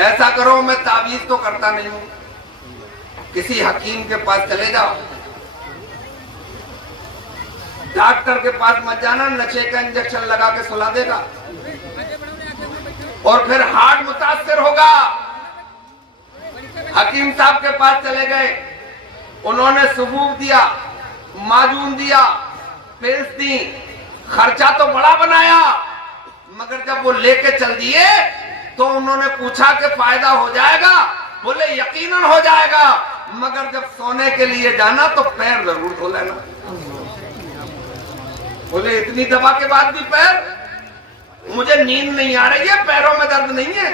ऐसा करो, मैं ताबीज तो करता नहीं हूं, किसी हकीम के पास चले जाओ, डॉक्टर के पास मत जाना, नशे का इंजेक्शन लगा के सुला देगा और फिर हार्ट मुतासर होगा। हकीम साहब के पास चले गए, उन्होंने सबूत दिया, माजून दिया, पिल्स दी, खर्चा तो बड़ा बनाया, मगर जब वो लेके चल दिए तो उन्होंने पूछा कि फायदा हो जाएगा? बोले यकीनन हो जाएगा, मगर जब सोने के लिए जाना तो पैर जरूर धो लेना। बोले इतनी दवा के बाद भी पैर? मुझे नींद नहीं आ रही है, पैरों में दर्द नहीं है।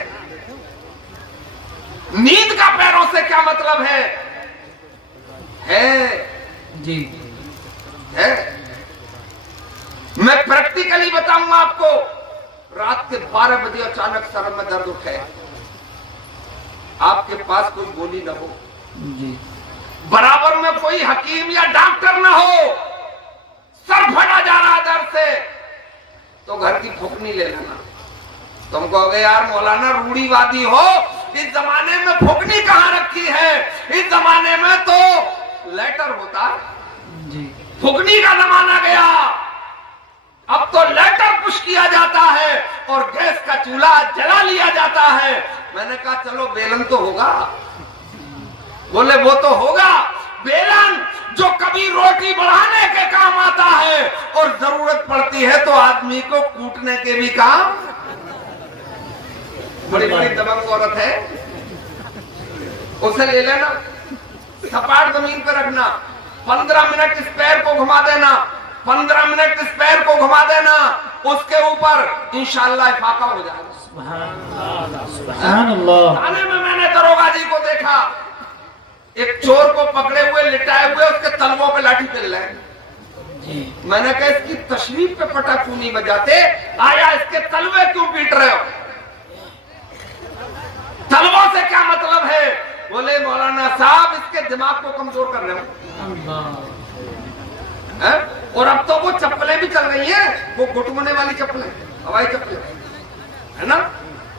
नींद का पैरों से क्या मतलब है जी है? मैं प्रैक्टिकली बताऊंगा आपको। रात के 12 बजे अचानक सर में दर्द उठे, आपके पास कोई गोली ना हो, जी बराबर में कोई हकीम या डॉक्टर ना हो, सर फटा जा रहा दर्द से, तो घर की फुकनी ले लेना। तुम कहोगे यार मौलाना रूढ़ीवादी हो, इस जमाने में फुकनी कहां रखी है? इस जमाने में तो लेटर होता, जी फुकनी का जमाना गया, अब तो लेटर पुश किया जाता है और गैस का चूल्हा जला लिया जाता है। मैंने कहा चलो बेलन तो होगा। बोले वो तो होगा, बेलन जो कभी रोटी बढ़ाने के काम आता है और जरूरत पड़ती है तो आदमी को कूटने के भी काम। बड़ी बड़ी दबंग औरत है, उसे ले लेना, सपाट जमीन पर रखना, 15 मिनट इस पैर को घुमा देना, 15 मिनट इस पैर को घुमा देना, उसके ऊपर इंशाअल्लाह फाका हो जाएगा। सुभान अल्लाह। थाने में मैंने दरोगा जी को देखा, एक चोर को पकड़े हुए लिटाए हुए उसके तलवों पे लाठी पेल रहे हैं। मैंने कहा इसकी तशरीफ पे पटा क्यों नहीं बजाते? आया इसके तलवे क्यों पीट रहे हो? तलवों से क्या मतलब है? बोले मौलाना साहब इसके दिमाग को कमजोर कर रहे हो। और अब तो वो चप्पलें भी चल रही हैं, वो घुटमने वाली चप्पलें, हवाई चप्पलें, है ना?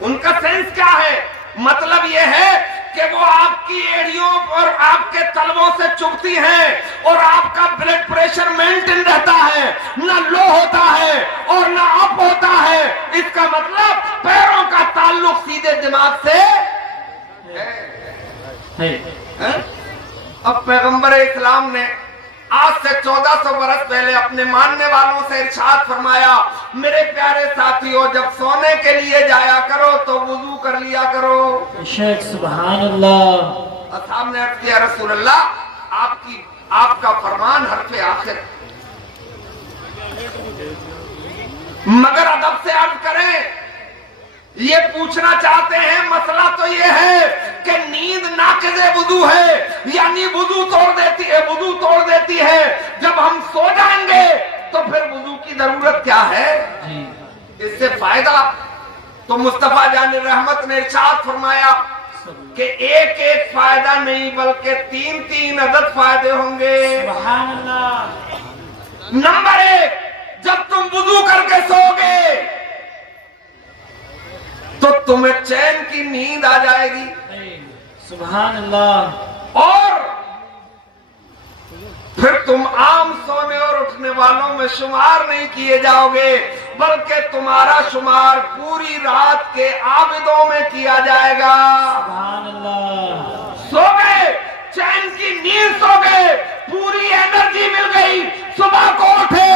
उनका सेंस क्या है? मतलब ये है कि वो आपकी एड़ियों और आपके तलवों से चुभती हैं और आपका ब्लड प्रेशर मेंटेन रहता है, ना लो होता है और ना अप होता है। इसका मतलब पैरों का ताल्लुक सीधे दिमाग से है। अब पैगंबर इस्लाम ने आज से 1400 बरस पहले अपने मानने वालों से इरशाद फरमाया, मेरे प्यारे साथियों जब सोने के लिए जाया करो तो वुजू कर लिया करो। सुभान अल्लाह। असहाब ने अर्ज किया रसूल अल्लाह, आपका फरमान हरफे आखिर, मगर अदब से अर्ज करें, ये पूछना चाहते हैं, मसला तो ये है कि नींद नाक़िज़े वुज़ू है, यानी वुज़ू तोड़ देती है। जब हम सो जाएंगे तो फिर वुज़ू की जरूरत क्या है? इससे फायदा तो मुस्तफा जाने रहमत ने इरशाद फरमाया कि एक एक फायदा नहीं बल्कि 3-3 अदद फायदे होंगे। सुभान अल्लाह। नंबर 1, जब तुम वुज़ू करके सोओगे तो तुम्हें चैन की नींद आ जाएगी। सुभान अल्लाह। और फिर तुम आम सोने और उठने वालों में शुमार नहीं किए जाओगे, बल्कि तुम्हारा शुमार पूरी रात के आबिदों में किया जाएगा। सुभान अल्लाह। सो गए, चैन की नींद सो गए, पूरी एनर्जी मिल गई, सुबह को उठे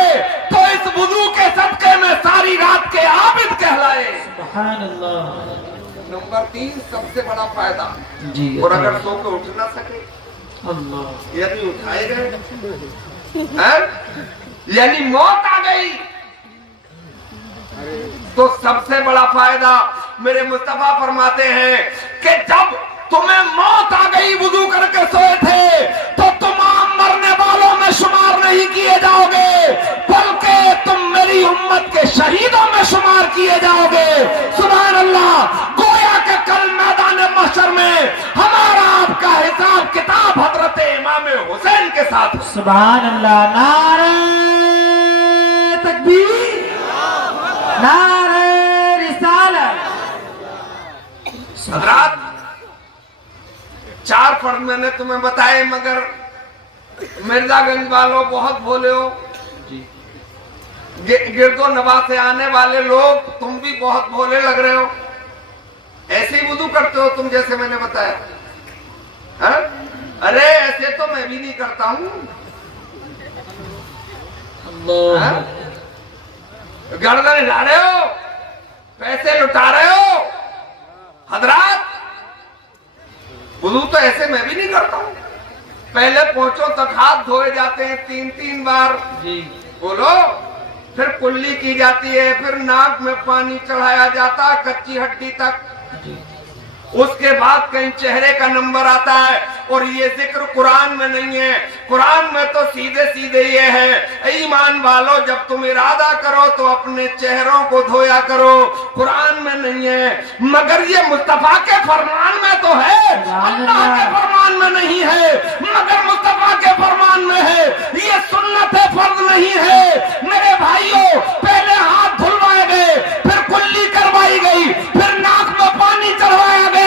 तो इस वुज़ू के सदके में सारी रात के आबिद कहलाए। सुभान अल्लाह। नंबर 3 सबसे बड़ा फायदा जी। और अगर सो के उठ ना सके, अल्लाह, यदि उठाए गए यानी मौत आ गई, तो सबसे बड़ा फायदा मेरे मुस्तफा फरमाते हैं कि जब तुम्हें मौत आ गई, वुज़ू करके सोए थे, तो तुम आम मरने वालों में शुमार नहीं किए जाओगे, बल्कि तुम मेरी उम्मत के शहीदों में शुमार किए जाओगे। सुभान अल्लाह। गोया के कल मैदान महशर में हमारा आपका हिसाब किताब हजरत इमाम हुसैन के साथ। सुभान अल्लाह। नारे तकबीर, नारे रिसालत। हजरात 4 फर्ज मैंने तुम्हें बताए, मगर मिर्जागंज वालों बहुत भोले हो। गिरदो नवा से आने वाले लोग तुम भी बहुत भोले लग रहे हो। ऐसे ही वुदू करते हो तुम, जैसे मैंने बताया। हा? अरे ऐसे तो मैं भी नहीं करता हूं। गर्दन हिला रहे हो, पैसे लुटा रहे हो। हजरात वुदू तो ऐसे मैं भी नहीं करता हूं। पहले पहुंचो तक हाथ धोए जाते हैं 3-3 बार जी। बोलो। फिर कुल्ली की जाती है, फिर नाक में पानी चढ़ाया जाता कच्ची हड्डी तक। उसके बाद कहीं चेहरे का नंबर आता है, और ये जिक्र कुरान में नहीं है। कुरान में तो सीधे सीधे ये है, ईमान वालों जब तुम इरादा करो तो अपने चेहरों को धोया करो। कुरान में नहीं है, मगर ये मुस्तफा के फरमान में तो है। अल्लाह के फरमान में नहीं है, मगर मुस्तफा के फरमान में है। ये सुन्नत है, फर्ज नहीं है। मेरे भाइयों, पहले हाथ धुलवाए गए, फिर कुल्ली करवाई गई, फिर नाक में पानी चढ़वाया गया।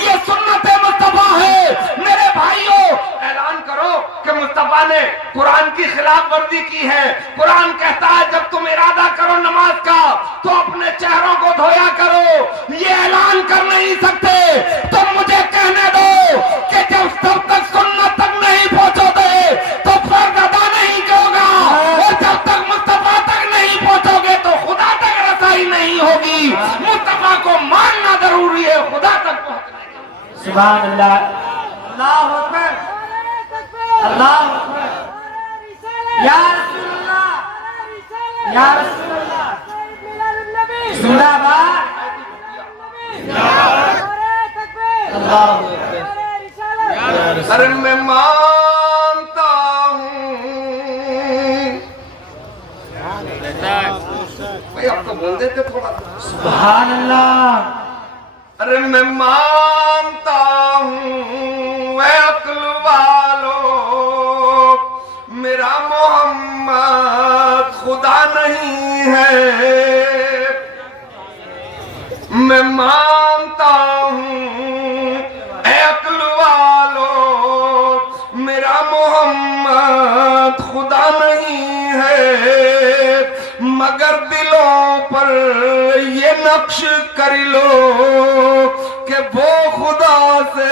ये सुन्नत मुस्तफा है। मेरे भाइयों, ऐलान करो कि मुस्तफा ने कुरान की खिलाफ वर्जी की है। कुरान कहता है जब तुम इरादा करो नमाज का तो अपने चेहरों को धोया करो। ये ऐलान कर नहीं सकते। तुम मुझे कहने दो कि जब तक सुन्नत तक नहीं पहुंचोगे तो फर्ज अदा नहीं होगा, और जब तक मुस्तफा तक नहीं पहुंचोगे तो खुदा तक रसाई नहीं होगी। मुस्तफा को मानना जरूरी है, खुदा तक पहुंचना। सुभान अल्लाह, अल्लाह अकबर, अल्लाह अकबर। या रसूलुल्लाह, या रसूलुल्लाह, जिंदाबाद, अल्लाह अकबर। अरे मैं मानता हूँ भाई, आप तो बोल देते थोड़ा। सुभान अल्लाह। अरे मैं मानता हूँ अक्ल वालों, मेरा मोहम्मद खुदा नहीं है। मैं मानता हूँ अक्ल वालों, मेरा मोहम्मद खुदा नहीं है। मगर दिलों पर ये नक्श कर लो कि वो खुदा से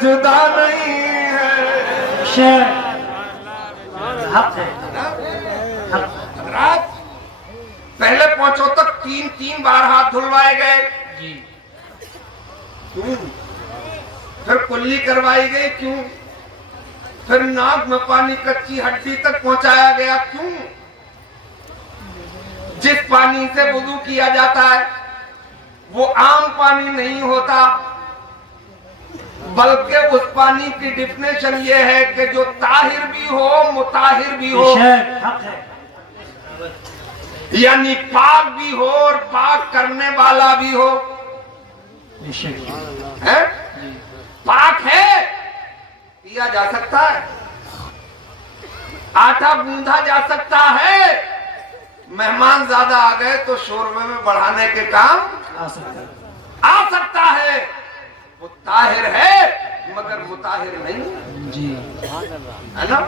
जुदा नहीं है। शेर हक है। रात पहले पहुंचो तक 3-3 बार हाथ धुलवाए गए जी। क्यों? फिर कुल्ली करवाई गई, क्यों? फिर नाक में पानी कच्ची हड्डी तक पहुंचाया गया, क्यों? जिस पानी से वुदू किया जाता है वो आम पानी नहीं होता, बल्कि उस पानी की डिफिनेशन ये है कि जो ताहिर भी हो मुताहिर भी हो, यानी पाक भी हो और पाक करने वाला भी हो। है? पाक है, पिया जा सकता है, आटा गूंधा जा सकता है। मेहमान ज्यादा आ गए तो शोरबे में बढ़ाने के काम आ सकता है। वो ताहिर है मगर मुताहिर नहीं जी, है ना।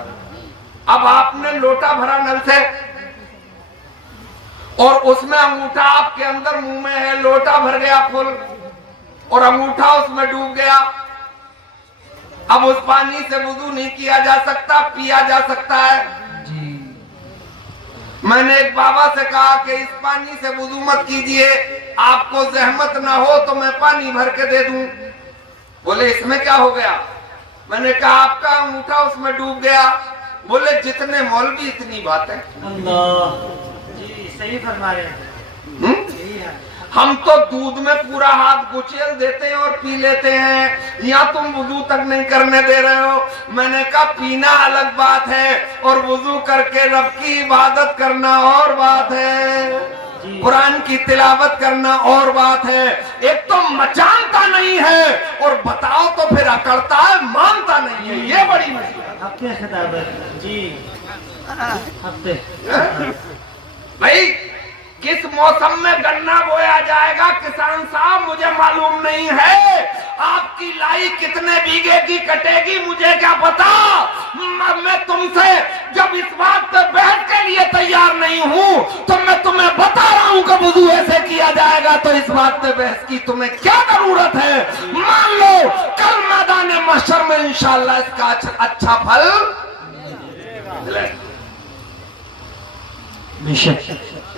अब आपने लोटा भरा नल से और उसमें अंगूठा आपके अंदर मुंह में है, लोटा भर गया फुल और अंगूठा उसमें डूब गया। अब उस पानी से वुदू नहीं किया जा सकता, पिया जा सकता है जी। मैंने एक बाबा से कहा कि इस पानी से वुदू मत कीजिए, आपको जहमत ना हो तो मैं पानी भर के दे दूं। बोले इसमें क्या हो गया? मैंने कहा आपका अंगूठा उसमें डूब गया। बोले जितने मौलवी इतनी बातें। अल्लाह जी, सही फरमा रहे हैं। हम तो दूध में पूरा हाथ गुचेल देते हैं और पी लेते हैं, या तुम वुजू तक नहीं करने दे रहे हो। मैंने कहा पीना अलग बात है और वुजू करके रब की इबादत करना और बात है, कुरान की तिलावत करना और बात है। एक तो मचानता नहीं है और बताओ तो फिर अकड़ता है, मानता नहीं है। ये बड़ी मुश्किल जी। भाई। किस मौसम में गन्ना बोया जाएगा किसान साहब मुझे मालूम नहीं है। आपकी लाई कितने बीघे की कटेगी मुझे क्या पता। मैं तुमसे जब इस बात पर बहस के लिए तैयार नहीं हूं तो मैं तुम्हें बता रहा हूं कि वुजू ऐसे किया जाएगा, तो इस बात पे बहस की तुम्हें क्या जरूरत है। मान लो कल मैदान महशर में इंशाअल्लाह इसका अच्छा फल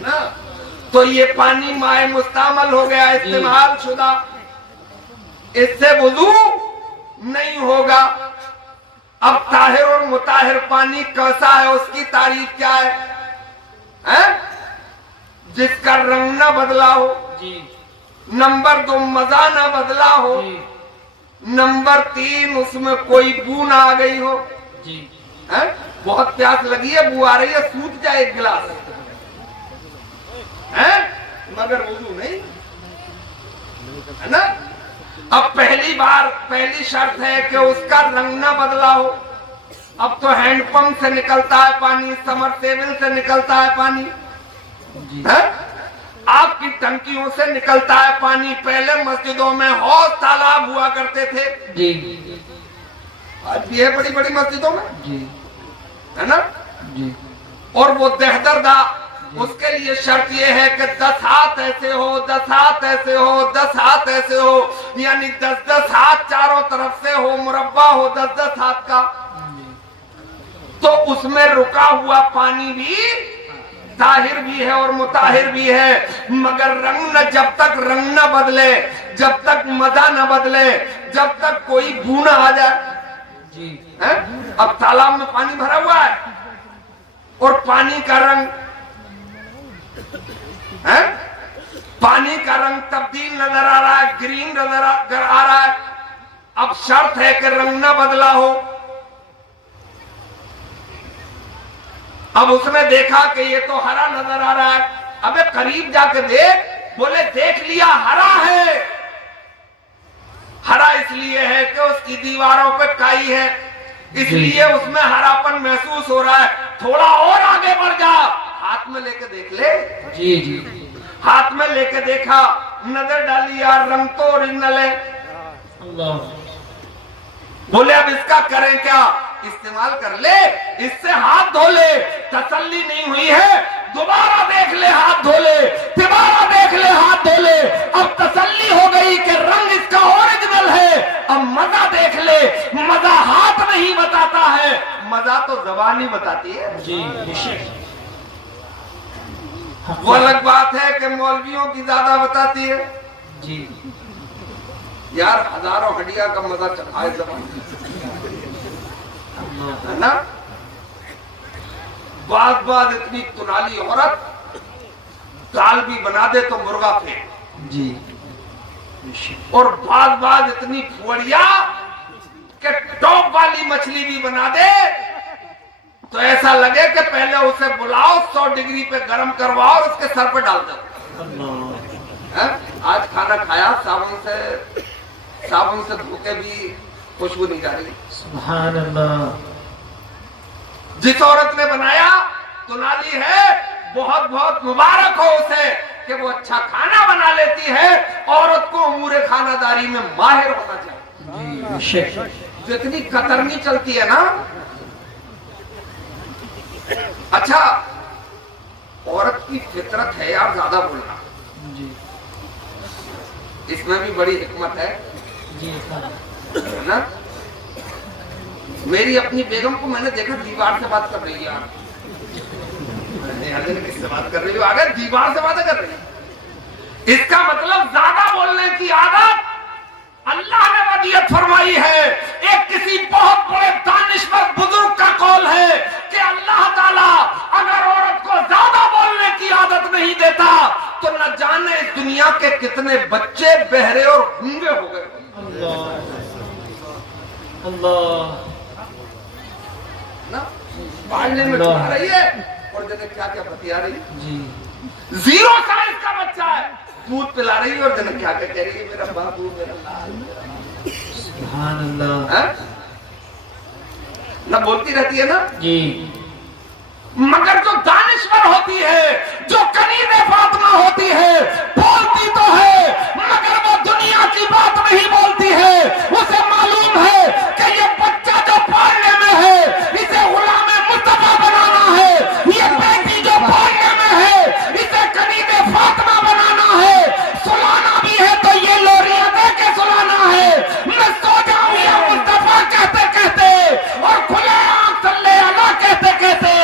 ना। तो ये पानी माए मुस्तामल हो गया, इस्तेमाल शुदा, इससे वुजू नहीं होगा। अब ताहिर और मुताहिर पानी कैसा है उसकी तारीफ क्या है, हैं? जिसका रंग ना बदला हो जी। नंबर 2 मजा ना बदला हो जी। नंबर 3 उसमें कोई बू ना आ गई हो जी। हैं? बहुत प्यास लगी है, बू आ रही है, सूख जाए एक गिलास है मगर वुजू नहीं, है ना। अब पहली शर्त है कि उसका रंग ना बदला हो। अब तो हैंडपंप से निकलता है पानी, समरसेबल से निकलता है पानी, है? आपकी टंकियों से निकलता है पानी। पहले मस्जिदों में हौज तालाब हुआ करते थे जी। आज भी है बड़ी बड़ी मस्जिदों में जी, है ना जी। और वो दहदरदा, उसके लिए शर्त ये है कि 10 हाथ ऐसे हो, 10 हाथ ऐसे हो, 10 हाथ ऐसे हो, यानी 10-10 हाथ चारों तरफ से हो, मुरब्बा हो 10-10 हाथ का। तो उसमें रुका हुआ पानी भी ताहिर भी है और मुताहिर भी है, मगर रंग न, जब तक रंग न बदले, जब तक मजा न बदले, जब तक कोई बू न आ जाए जी, है? अब तालाब में पानी भरा हुआ है और पानी का रंग है, पानी का रंग तब्दील नजर आ रहा है, ग्रीन नजर आ रहा है। अब शर्त है कि रंग न बदला हो। अब उसने देखा कि ये तो हरा नजर आ रहा है, अबे करीब जाके देख, बोले देख लिया हरा है। हरा इसलिए है कि उसकी दीवारों पे काई है, इसलिए उसमें हरापन महसूस हो रहा है। थोड़ा और आगे बढ़ जा, हाथ में लेके देख ले जी जी। हाथ में लेके देखा, नजर डाली, यार रंग तो ओरिजिनल है। अल्लाह। बोले अब इसका करें क्या, इस्तेमाल कर ले, इससे हाथ धो ले। तसल्ली नहीं हुई है, दोबारा देख ले, हाथ धो ले, दोबारा देख ले, हाथ धो ले। अब तसल्ली हो गई कि रंग इसका ओरिजिनल है। अब मजा देख ले, मजा हाथ नहीं बताता है, मजा तो ज़बान ही बताती है जी। वो अलग बात है कि मौलवियों की ज्यादा बताती है जी। यार हजारों हड्डियां का मजा चखा है ज़बान, है ना। बात इतनी तुनाली औरत दाल भी बना दे तो मुर्गा फेंक जी, और बात इतनी फुड़िया कि टॉप वाली मछली भी बना दे तो ऐसा लगे कि पहले उसे बुलाओ, 100 डिग्री पे गर्म करवाओ और उसके सर पे डाल दो। आज खाना खाया, साबुन से धो के भी खुशबू नहीं जा रही। सुभान अल्लाह। जिस औरत ने बनाया तुनाली है, बहुत मुबारक हो उसे कि वो अच्छा खाना बना लेती है। औरत को उमूरे खानादारी में माहिर होना चाहिए। जितनी कतरनी चलती है ना, अच्छा औरत की फितरत है यार ज्यादा बोलना जी, इसमें भी बड़ी हिकमत है जी, है ना। मेरी अपनी बेगम को मैंने देखा दीवार से बात कर रही है यार, किससे बात कर रही हो, आगे दीवार से बातें कर रही है। इसका मतलब ज्यादा बोलने की आदत अल्लाह ने वदियत फरमाई है। एक किसी बहुत बड़े दानिशवर बुजुर्ग का कौल है कि अल्लाह ताला अगर औरत को ज्यादा बोलने की आदत नहीं देता तो न जाने इस दुनिया के कितने बच्चे बहरे और गूंगे हो गए। अल्लाह ना पालने में खा रही है और जने क्या बतिया रही है जी। 0 साल का बच्चा है, दूध पिला रही है और जने क्या कह रही है, मेरा बाबू, मेरा लाल, सुभान अल्लाह। ना बोलती रहती है ना जी, मगर जो दानिश रामेश्वर होती है, जो कनीज़े फातिमा होती है, बोलती तो है मगर वो दुनिया की बात नहीं बोलती है। उसे मालूम है कि ये बच्चा जो पालने में है इसे गुलाम मुस्तफा बनाना है, ये बेटी जो पालने में है इसे कनीज़े फातिमा बनाना है। सुलाना भी है तो ये लोरियां दे के सुलाना है। मैं सो जाऊं या मुस्तफा कहते कहते और खुले आंख सल्ले अला कहते कहते।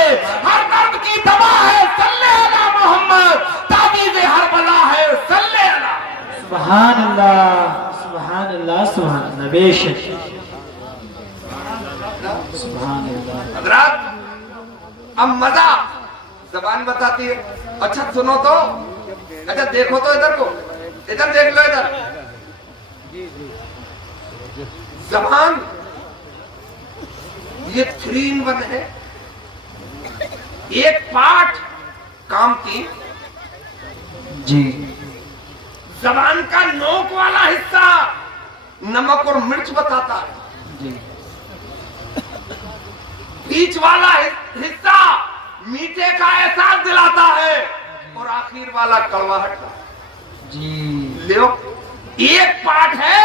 हर दर्द की दवा है सल्ले अला मोहम्मद, ताबीज़ हर बला है सल्ले अला। सुभान अल्लाह, सुभान अल्लाह, सुभान अल्लाह, बेशक सुभान अल्लाह। हजरात, अब मजा जबान बताती है। अच्छा सुनो तो, अच्छा देखो तो इधर को, इधर देख लो, इधर जबान ये 3 in 1 है। एक पार्ट काम की जी, जबान का नोक वाला हिस्सा नमक और मिर्च बताता है, जी, बीच वाला हिस्सा मीठे का एहसास दिलाता है और आखिर वाला कड़वाहट का। जी, लो, एक पार्ट है,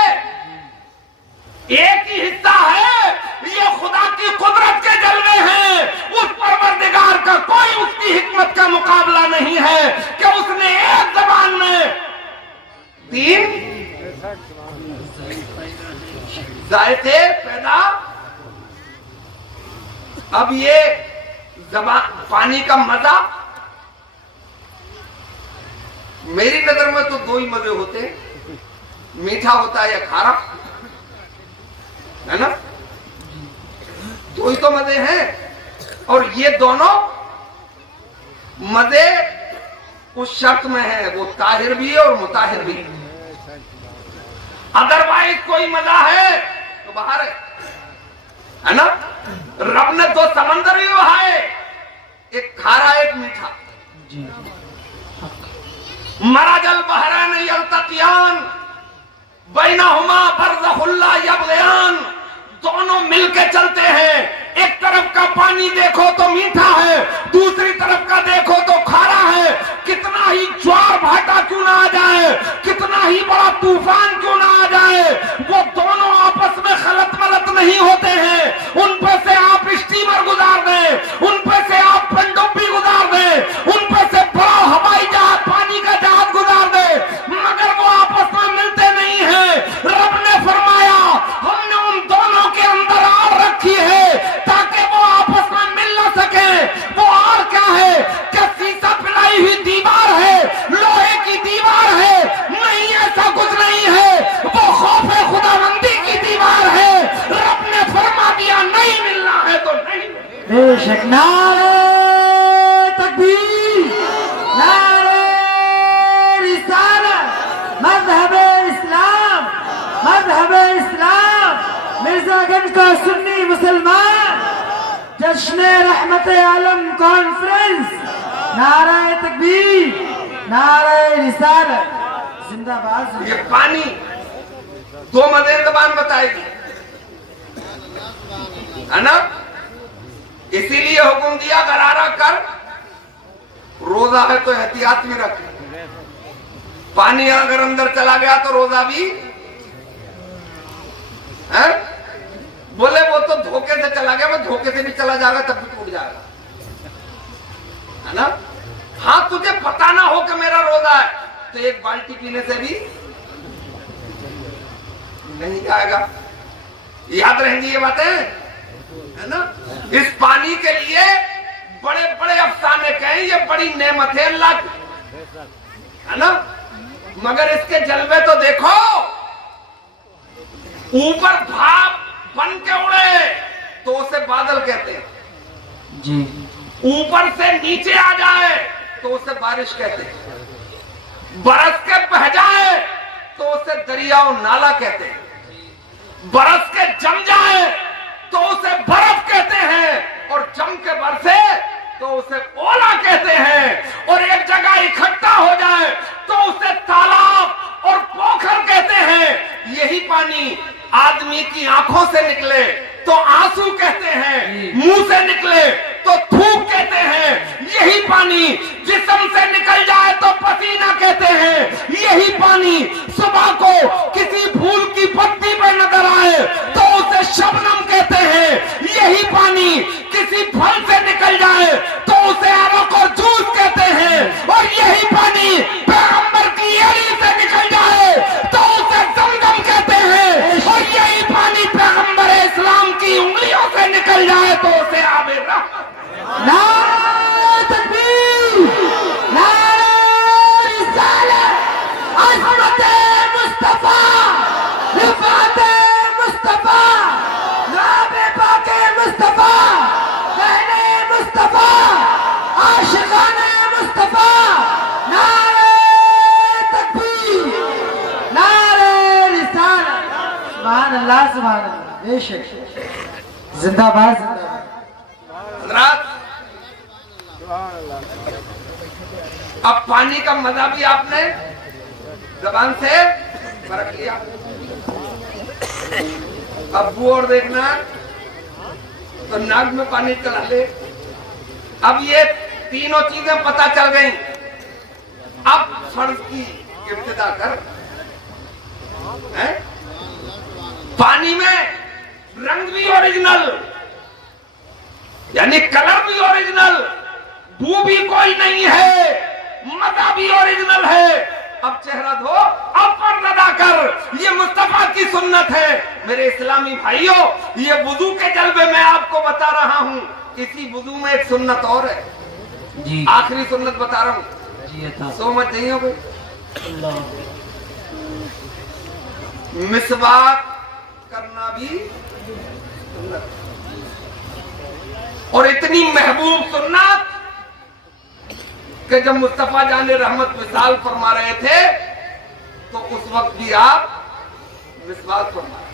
एक ही हिस्सा है, ये खुदा की कुदरत के जलवे हैं। उस परवरदिगार का कोई उसकी हिकमत का मुकाबला नहीं है कि उसने एक जबान में 3 जायके पैदा। अब ये जबान पानी का मजा, मेरी नजर में तो 2 ही मजे होते हैं, मीठा होता है या खारा, है ना? 2 ही तो मजे हैं। और ये दोनों मजे उस शर्त में है, वो ताहिर भी है और मुताहिर भी। अदरवाइज कोई मजा है तो बाहर है ना? रब ने 2 समंदर भी बहाए, एक खारा एक मीठा। जी, मराजल बहरैन यल्तक़ियान बैनहुमा बरज़खुल्ला यबग़ियान। दोनों मिलके चलते हैं। एक तरफ का पानी देखो तो मीठा है, दूसरी तरफ का देखो तो खारा है। कितना ही ज्वार भाटा क्यों ना आ जाए, कितना ही बड़ा तूफान क्यों ना आ जाए, वो दोनों आपस में खलत मलत नहीं होते हैं। उन पे से आप स्टीमर गुजार दें, उन पे से आप पनडुब्बी गुजार दें, उन पे से बड़ा हवाई जहाज, पानी का जहाज गुजार दें, मगर वो आपस में मिलते नहीं हैं। रब ने फरमाया हमने उन दोनों के अंदर आग रखी है ताकि वो आपस में मिल न सके। वो आग क्या है? क्या शीशा पिलाई हुई दीवार है, लोहे की दीवार है? नहीं, ऐसा कुछ नहीं है। वो खौफे खुदाबंदी की दीवार है। रब ने फरमा दिया नहीं मिलना है तो नहीं। बेशक। नारे तकबीर, नारे रिसालत, मज़हबे इस्लाम, मज़हबे इस्लाम, मिर्जागंज का सुन्नी मुसलमान, जश्न रहमत आलम कॉन्फ्रेंस, नारे तकबीर, नारे रिसालत, जिंदाबाद। ये पानी 2 मजे जबान बताएगी, है ना? इसीलिए हुक्म दिया गरारा कर, रोजा है तो एहतियात भी रख। पानी अगर अंदर चला गया तो रोजा भी है? बोले वो तो धोखे से चला गया, वो धोखे से भी चला जाएगा तब भी टूट जाएगा, है ना? हाँ, तुझे पता ना हो कि मेरा रोजा है तो एक बाल्टी पीने से भी नहीं जाएगा। याद रहेंगी ये बातें, है ना? इस पानी के लिए बड़े बड़े अफसाने कहें, ये बड़ी नेमत है अल्लाह की, है ना? मगर इसके जलवे तो देखो, ऊपर भाप बन के उड़े तो उसे बादल कहते हैं जी, ऊपर से नीचे आ जाए तो उसे बारिश कहते हैं, बरस के बह जाए तो उसे दरिया और नाला कहते हैं, बरस के जम जाए तो उसे बर्फ कहते हैं, और जम के बरसे तो उसे ओला कहते हैं, और एक जगह इकट्ठा हो जाए तो उसे तालाब और पोखर कहते हैं। यही पानी आदमी की आंखों से निकले तो आंसू कहते हैं, मुंह से निकले तो तो थूक कहते हैं, यही पानी जिस्म से निकल जाए तो पसीना कहते हैं, यही पानी सुबह को किसी फूल की पत्ती पर नजर आए तो उसे शबनम कहते हैं, यही पानी किसी फल से निकल जाए तो उसे अरक और जूस कहते हैं, और यही पानी पैगंबर की एड़ी से निकल जाए तो उसे जमजम कहते हैं, और यही पानी पैगंबर इस्लाम की उंगलियों से निकल जाए तो उसे आबे रहमत। नारे तकबीर, नारे रिसालत, अज़मते मुस्तफा, रिफ़ाते मुस्तफा, नाबे पाके मुस्तफा, कहने मुस्तफा, आशिकाने मुस्तफा, नारे तकबीर, नारे रिसालत। सुभान अल्लाह, सुभान अल्लाह, बेशक जिंदाबाद, जिंदाबाद। हज़रात, अब पानी का मजा भी आपने जबान से परख लिया। अब वो और देखना तो नाक में पानी चला ले। अब ये तीनों चीजें पता चल गई। अब फर्ज की इब्तिदा कर। पानी में रंग भी ओरिजिनल, यानी कलर भी ओरिजिनल, बू भी कोई नहीं है, मजा भी ओरिजिनल है। अब चेहरा धो, अब पर्दा कर, ये मुस्तफा की सुन्नत है। मेरे इस्लामी भाइयों, ये वुजू के जलवे में आपको बता रहा हूँ। इसी वुजू में एक सुन्नत और है जी, आखिरी सुन्नत बता रहा हूँ जी, सो मत नहीं हो गई। अल्लाह, मिसवाक करना भी सुन्नत, और इतनी महबूब सुन्नत कि जब मुस्तफा जाने रहमत विसाल फरमा रहे थे तो उस वक्त भी आप मिसवाक फरमा रहे।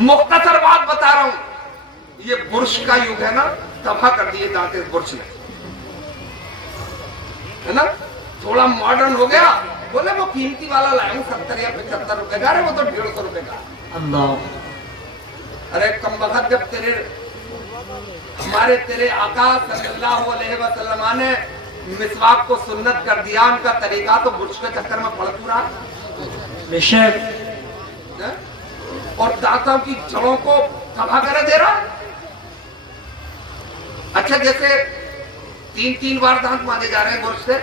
मुख्तसर बात बता रहा हूं, ये बुर्श का युग है ना, तबाह कर दिए दांत इस बुर्श ने, है ना। थोड़ा मॉडर्न हो गया, बोले वो कीमती वाला लाया हूं 70 या 75 रुपए का, अरे वो तो 150 रुपए का। अल्लाह, अरे कम वक्त, जब तेरे आका सल्लल्लाहु अलैहि वसल्लम ने मिसवाक को सुन्नत कर दिया, उनका तरीका, तो बुर्श के चक्कर में पड़ पूरा बेशक, और दांतों की जड़ों को तबाह कर दे रहा। अच्छा, जैसे 3-3 बार दांत मांजे जा रहे हैं बुर्श से,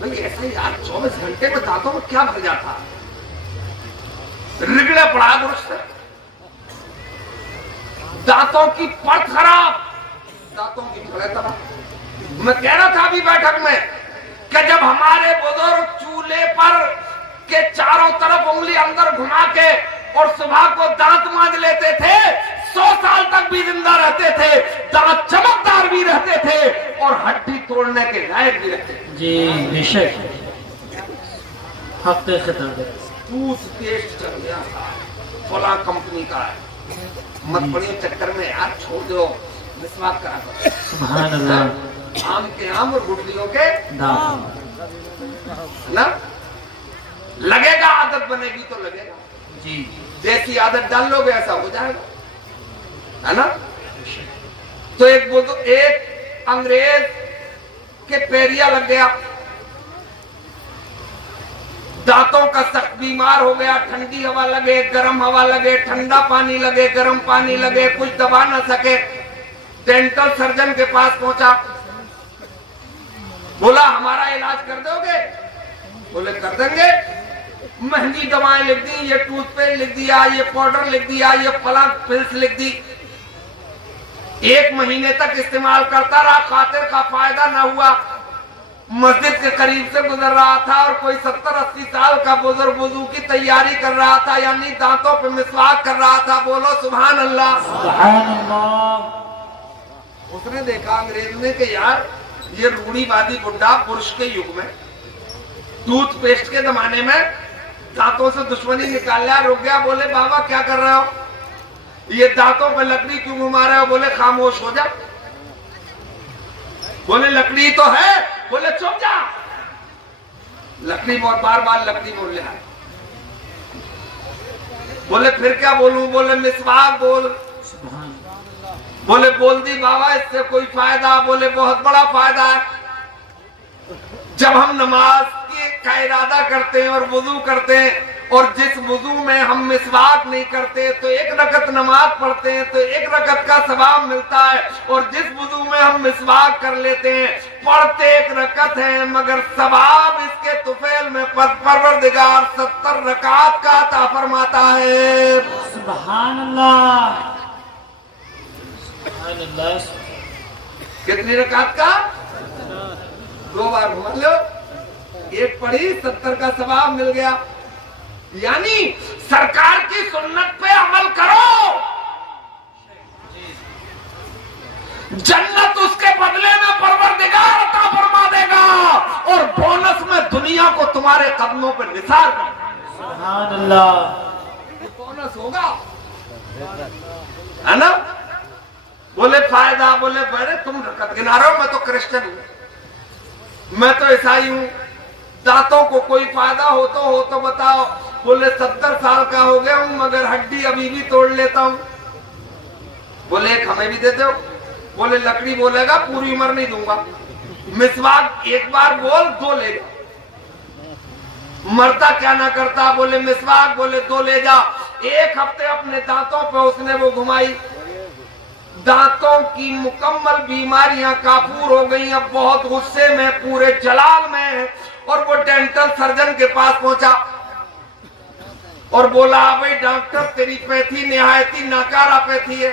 भाई ऐसा यार 24 घंटे में दांतों में क्या भर जाता, रिगड़ा पड़ा बुर्श से, दांतों की परत खराब, दांतों की जड़ें तबाह। मैं कह रहा था अभी बैठक में कि जब हमारे बुजुर्ग चूल्हे पर के चारों तरफ उंगली अंदर घुमा के और सुबह को दांत मांज लेते थे, 100 साल तक भी जिंदा रहते थे, दांत चमकदार भी रहते थे और हड्डी तोड़ने के लायक भी रहते थे। जी, बेशक, हक खिताब। टूथपेस्ट चल गया था, फला कंपनी का है, मत पड़िए चक्कर में यार, छोड़ दो, मिसवाक करा करो। सुभान अल्लाह, आम के आम और गुठलियों के दाम, ना, लगेगा, आदत बनेगी तो लगेगा। जी, जैसी आदत डाल लोगे ऐसा हो जाएगा, है ना। तो एक अंग्रेज के पैरिया लग गया, दांतों का सख्त बीमार हो गया, ठंडी हवा लगे, गर्म हवा लगे, ठंडा पानी लगे, गर्म पानी लगे, कुछ दबा ना सके। डेंटल सर्जन के पास पहुंचा, बोला हमारा इलाज कर दोगे? बोले कर देंगे। महंगी दवाएं लिख दी, ये टूथपेस्ट लिख दिया, ये पाउडर लिख दिया, ये फला पिल्स लिख दी। 1 महीने तक इस्तेमाल करता रहा, खातिर का फायदा ना हुआ। मस्जिद के करीब से गुजर रहा था और कोई 70-80 साल का बुजुर्ग वुजू की तैयारी कर रहा था, यानी दांतों पे मिसवाक कर रहा था। बोलो सुभान अल्लाह, सुभान अल्लाह। उसने देखा अंग्रेज ने कि यार ये रूढ़ीवादी बुड्ढा पुरुष के युग में, टूथपेस्ट के जमाने में दांतों से दुश्मनी निकाल लिया, रुक गया। बोले बाबा क्या कर रहे हो, ये दांतों पे लकड़ी क्यों घुमा रहे हो? बोले खामोश हो जा। बोले लकड़ी तो है। बोले चुप जा। लकड़ी बहुत बार बार लकड़ी बोल रहा है। बोले फिर क्या बोलूं? बोले मिसवाक बोल। बोले बोल दी बाबा इससे कोई फायदा? बोले बहुत बड़ा फायदा है। जब हम नमाज का इरादा करते हैं और वुजू करते हैं, और जिस वुजू में हम मिसवाक नहीं करते तो एक रकत नमाज पढ़ते हैं तो एक रकत का सवाब मिलता है, और जिस वुजू में हम मिसवाक कर लेते हैं पढ़ते एक रकत है मगर सवाब इसके तुफैल में परवरदिगार 70 रकात का अता फरमाता है। सुभान अल्लाह, सुभान अल्लाह। कितनी रकात का? 2 बार घुमा लो, एक पढ़ी 70 का सवाब मिल गया। यानी सरकार की सुन्नत पे अमल करो, जन्नत उसके बदले में परवरदिगार अता फरमा देगा, और बोनस में दुनिया को तुम्हारे कदमों पर निसार कर देगा। सुभान अल्लाह, ये बोनस होगा, है ना? बोले फायदा? बोले बड़े तुम रकत गिना रहे हो, मैं तो क्रिश्चियन हूं, मैं तो ईसाई हूं, दांतों को कोई फायदा हो तो बताओ। बोले 70 साल का हो गया हूं मगर हड्डी अभी भी तोड़ लेता हूं। बोले एक हमें भी दे दो। बोले लकड़ी बोलेगा पूरी उम्र नहीं दूंगा, मिसवाक एक बार बोल 2 ले जा, मरता क्या ना करता। बोले मिसवाक? बोले 2 ले जा। एक हफ्ते अपने दांतों पे उसने वो घुमाई, दांतों की मुकम्मल बीमारियां काफूर हो गई। अब बहुत गुस्से में, पूरे जलाल में, और वो डेंटल सर्जन के पास पहुंचा और बोला भाई डॉक्टर तेरी पैथी निहायती नाकारा पैथी है।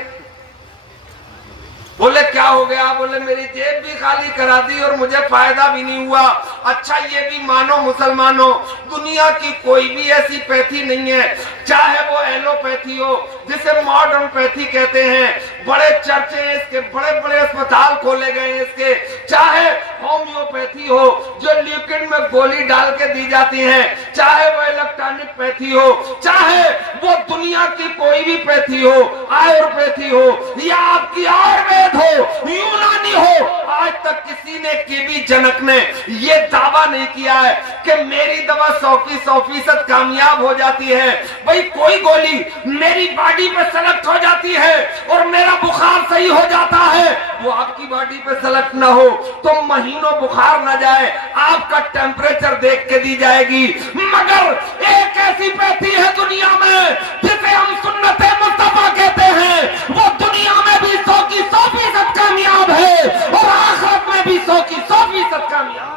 बोले क्या हो गया? बोले मेरी जेब भी खाली करा दी और मुझे फायदा भी नहीं हुआ। अच्छा ये भी मानो मुसलमानों, दुनिया की कोई भी ऐसी पैथी नहीं है, चाहे वो एलोपैथी हो जिसे मॉडर्न पैथी कहते हैं, बड़े चर्चे हैं इसके, बड़े बड़े अस्पताल खोले गए हैं इसके, चाहे होम्योपैथी हो जो लिक्विड में गोली डाल के दी जाती है, चाहे वो इलेक्ट्रॉनिक पैथी हो, चाहे वो दुनिया की कोई भी पैथी हो, आयुर्वेदी हो या आपकी आयुर्वेद हो, यूनानी हो, आज तक किसी ने केबी जनक ने ये दावा नहीं किया है कि मेरी दवा 100% कामयाब हो जाती है। भाई कोई गोली मेरी बॉडी पे सेलेक्ट हो जाती है और मेरा बुखार सही हो जाता है, वो आपकी बॉडी पे सेलेक्ट ना हो तो महीनों बुखार ना जाए, आपका टेम्परेचर देख के दी जाएगी। मगर एक ऐसी पैथी है दुनिया में जिसे हम सुन्नते मुस्तफा कहते हैं, वो दुनिया में भी 100% कामयाब है और आखिरत में भी 100% कामयाब।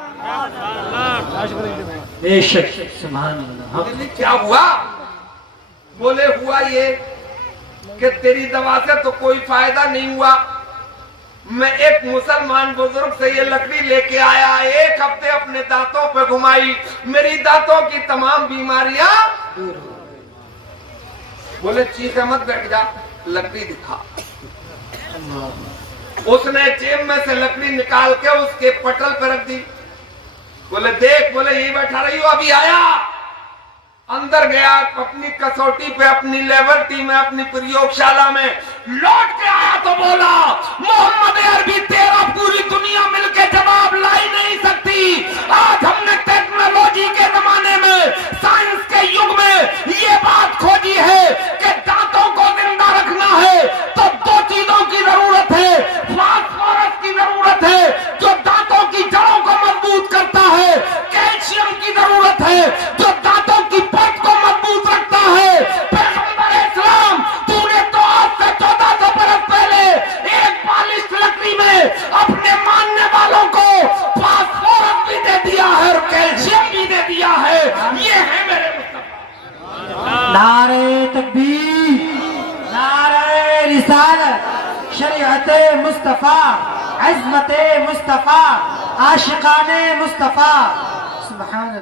बेशक, सुभान अल्लाह। क्या हुआ? बोले हुआ ये कि तेरी दवा से तो कोई फायदा नहीं हुआ। मैं एक मुसलमान बुजुर्ग से ये लकड़ी लेके आया, एक हफ्ते अपने दांतों पे घुमाई, मेरी दांतों की तमाम बीमारियां दूर हो गई। बोले चीखे मत, बैठ जा, लकड़ी दिखा। उसने जेब में से लकड़ी निकाल के उसके पटल पे रख दी। बोले देख, बोले यही बैठा रही हो, अभी आया। अंदर गया, अपनी कसौटी पे, अपनी लेबोरेटरी में, अपनी प्रयोगशाला में लौट के आया तो बोला मोहम्मद अरबी तेरा पूरी दुनिया मिलके जवाब ला ही नहीं सकती। आज हमने टेक्नोलॉजी के जमाने में, साइंस के युग में ये बात खोजी है कि दांतों को जिंदा रखना है तो 2 चीजों की जरूरत है। फास्फोरस की जरूरत है जो दांतों की जड़ों को मजबूत करता है, कैल्शियम की जरूरत है जो दांतों की पट को मजबूत रखता है। पैगंबर इस्लाम तूने तो आज से 1400 बरस पहले एक पालिश लकड़ी में अपने मानने वालों को फास्फोरस भी दे दिया है और कैल्शियम भी दे दिया है। ये है मेरे मुस्तफा। नारे तकबीर, नारे रिसालत, शरीअते मुस्तफा, इज़्ज़ते मुस्तफा, आशिकाने मुस्तफा। सुभान अल्लाह।